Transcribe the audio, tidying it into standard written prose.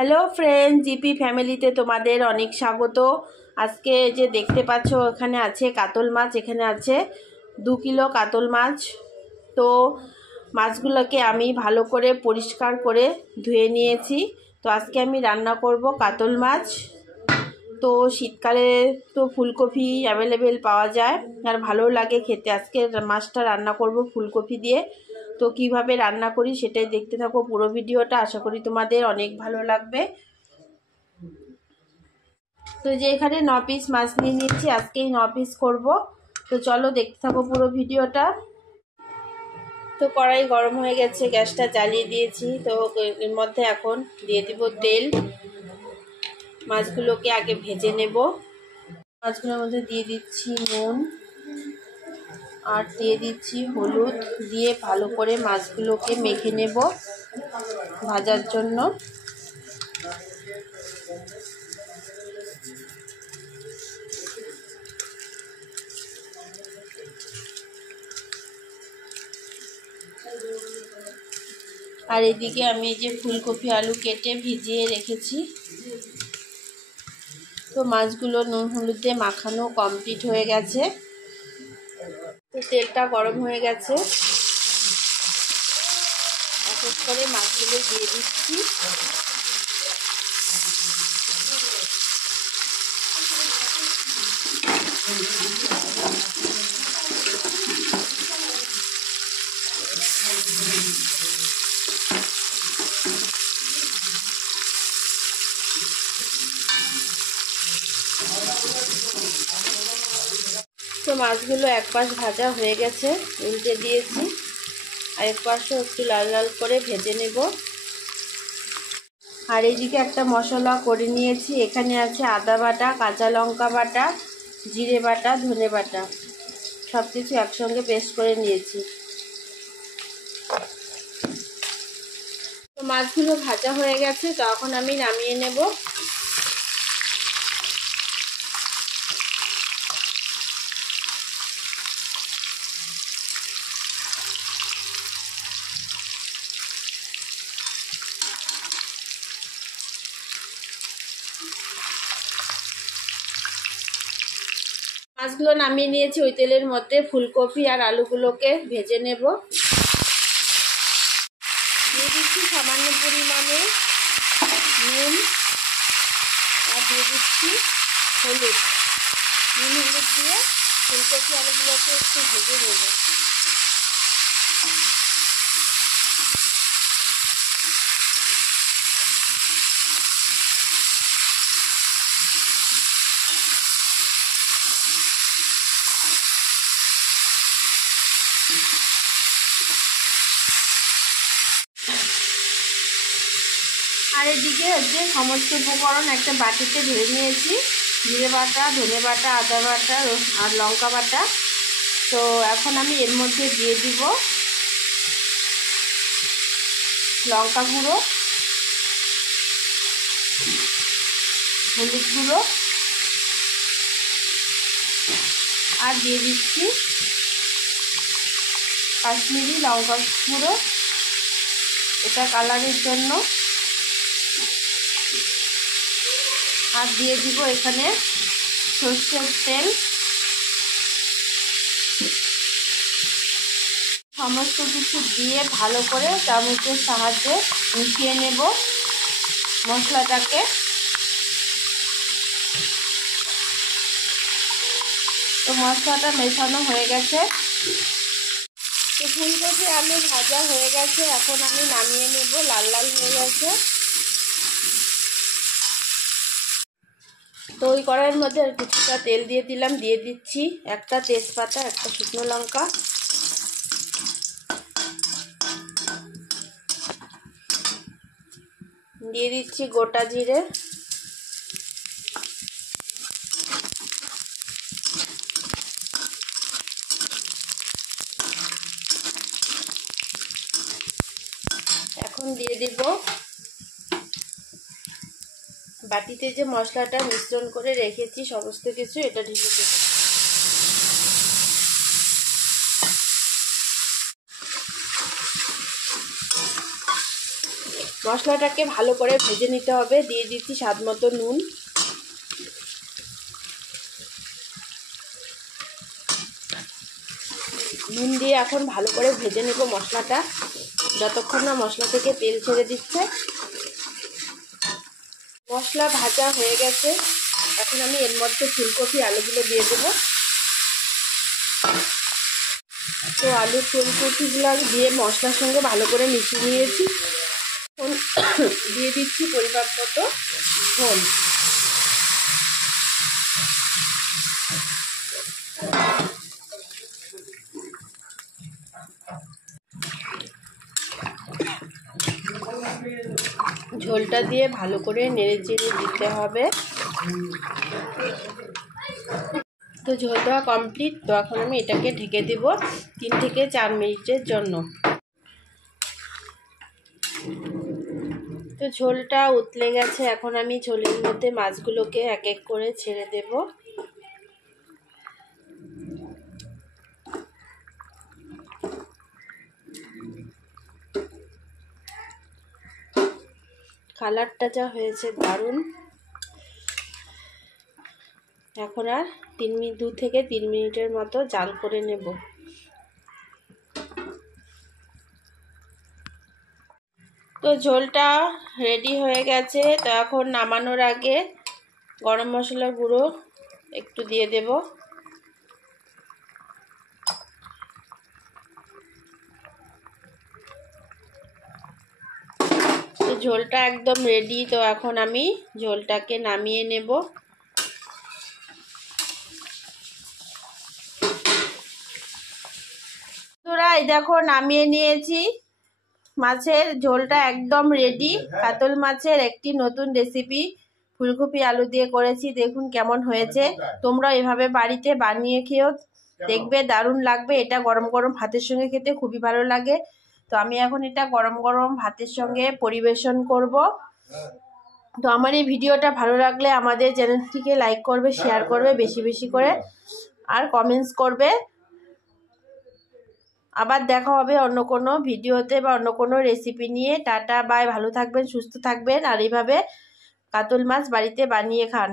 Hello friend, GP ফ্যামিলিতে তোমাদের অনেক স্বাগত। আজকে যে দেখতে পাচ্ছ এখানে আছে কাতল মাছ, এখানে আছে 2 কিলো কাতল মাছ। তো মাছগুলোকে আমি ভালো করে পরিষ্কার করে ধুয়ে নিয়েছি। তো আজকে আমি রান্না করব কাতল মাছ। তো শীতকালে তো ফুলকপি অ্যাভেলেবেল পাওয়া যায় আর ভালো লাগে খেতে। আজকে মাছটা রান্না করব ফুলকপি দিয়ে। তো কিভাবে রান্না করি সেটাই দেখতে থাকো পুরো ভিডিওটা, আশা করি তোমাদের অনেক ভালো লাগবে। তো যে এখানে 9 পিস মাছ নিয়ে নিচ্ছি, আজকেই 9 পিস করব। তো চলো দেখতে থাকো পুরো ভিডিওটা। তো কড়াই গরম হয়ে গেছে, গ্যাসটা জ্বালিয়ে দিয়েছি। তো এর মধ্যে এখন দিয়ে দিব তেল। মাছগুলোকে আগে ভেজে নেব। মাছগুলোর মধ্যে দিয়ে দিচ্ছি নুন আর দিয়ে দিচ্ছি হলুদ, দিয়ে ভালো করে মাছগুলোকে মেখে নেব ভাজার জন্য। আর এদিকে আমি যে ফুলকপি আলু কেটে ভিজিয়ে রেখেছি। তো মাছগুলো নুন হলুদ দিয়ে মাখানো কমপ্লিট হয়ে গেছে। তো তেলটা গরম হয়ে গেছে, এক এক করে মাছগুলো দিয়ে দিচ্ছি। তো মাছগুলো এক পাশ ভাজা হয়ে গেছে, উল্টে দিয়েছি। আর এক পাশও একটু লাল লাল করে ভেজে নেব। আর এইদিকে একটা মশলা করে নিয়েছি। এখানে আছে আদা বাটা, কাঁচা লঙ্কা বাটা, জিরে বাটা, ধনে বাটা, সব কিছু একসঙ্গে পেস্ট করে নিয়েছি। তো মাছগুলো ভাজা হয়ে গেছে, তখন আমি নামিয়ে নেব। মাছগুলো নামিয়ে নিয়েছি। ওই তেলের মধ্যে ফুলকপি আর আলুগুলোকে ভেজে নেব। দিয়ে দিচ্ছি সামান্য পরিমাণে নুন আর দিয়ে দিচ্ছি হলুদ। নুন হলুদ দিয়ে ফুলকপি আলুগুলোকে একটু ভেজে নেব। আর এদিকে হচ্ছে সমস্ত উপকরণ একটা বাটিতে ধরে নিয়েছি। জিরে বাটা, ধনে বাটা, আদা বাটা আর লঙ্কা বাটা। তো এখন আমি এর মধ্যে দিয়ে দিব লঙ্কা গুঁড়ো, হলুদ গুঁড়ো আর দিয়ে দিচ্ছি কাশ্মীরি লঙ্কা গুঁড়ো, এটা কালারের জন্য। আর দিয়ে দিব এখানে সরষের তেল। সমস্ত কিছু দিয়ে ভালো করে চামচের সাহায্যে মিশিয়ে নেব মশলাটাকে। তো মশলাটা মেশানো হয়ে গেছে। তো ফুলকপি আলু ভাজা হয়ে গেছে, এখন আমি নামিয়ে নেব। লাল লাল হয়ে গেছে। তো ওই কড়াইয়ের মধ্যে আর কিছুটা তেল দিয়ে দিলাম। দিয়ে দিচ্ছি একটা তেজপাতা, একটা শুকনো লঙ্কা, দিয়ে দিচ্ছি গোটা জিরে, এখন দিয়ে দিব বাটিতে যে মশলাটা মিশ্রণ করে রেখেছি সমস্ত কিছু, এটা ঢেলে দেব। মশলাটাকে ভালো করে ভেজে নিতে হবে। দিয়ে দিচ্ছি স্বাদ মতো নুন। নুন দিয়ে এখন ভালো করে ভেজে নেব মশলাটা, যতক্ষণ না মশলা থেকে তেল ছেড়ে দিচ্ছে। মশলা ভাজা হয়ে গেছে, এখন আমি এর মধ্যে ফুলকপি আলুগুলো দিয়ে দেবো। তো আলু ফুলকপিগুলো দিয়ে মশলার সঙ্গে ভালো করে মিশিয়ে নিয়েছি। এখন দিয়ে দিচ্ছি পরিমাণ মতো ঝোল। ঝোলটা দিয়ে ভালো করে নেড়ে চেড়ে দিতে হবে। তো ঝোল দেওয়া কমপ্লিট। তো এখন আমি এটাকে ঢেকে দেব 3 থেকে 4 মিনিটের জন্য। তো ঝোলটা উতলে গেছে, এখন আমি ঝোলের মধ্যে মাছগুলোকে এক এক করে ছেড়ে দেব। কালারটা যা হয়েছে দারুণ। এখন আর 2 থেকে 3 মিনিটের মতো জাল করে নেব। তো ঝোলটা রেডি হয়ে গেছে। তো এখন নামানোর আগে গরম মশলার গুঁড়ো একটু দিয়ে দেব। তো ঝোলটা একদম রেডি। তো এখন আমি ঝোলটাকে নামিয়ে নেব। তোরা এই দেখো নামিয়ে নিয়েছি। মাছের ঝোলটা একদম রেডি। কাতল মাছের একটি নতুন রেসিপি ফুলকপি আলু দিয়ে করেছি, দেখুন কেমন হয়েছে। তোমরা এভাবে বাড়িতে বানিয়ে খেও, দেখবে দারুণ লাগবে। এটা গরম গরম ভাতের সঙ্গে খেতে খুবই ভালো লাগে। তো আমি এখন এটা গরম গরম ভাতের সঙ্গে পরিবেশন করব। তো আমার এই ভিডিওটা ভালো লাগলে আমাদের চ্যানেলটিকে লাইক করবে, শেয়ার করবে বেশি বেশি করে, আর কমেন্টস করবে। আবার দেখা হবে অন্য কোনো ভিডিওতে বা অন্য কোনো রেসিপি নিয়ে। টাটা বাই, ভালো থাকবেন, সুস্থ থাকবেন, আর এইভাবে কাতল মাছ বাড়িতে বানিয়ে খান।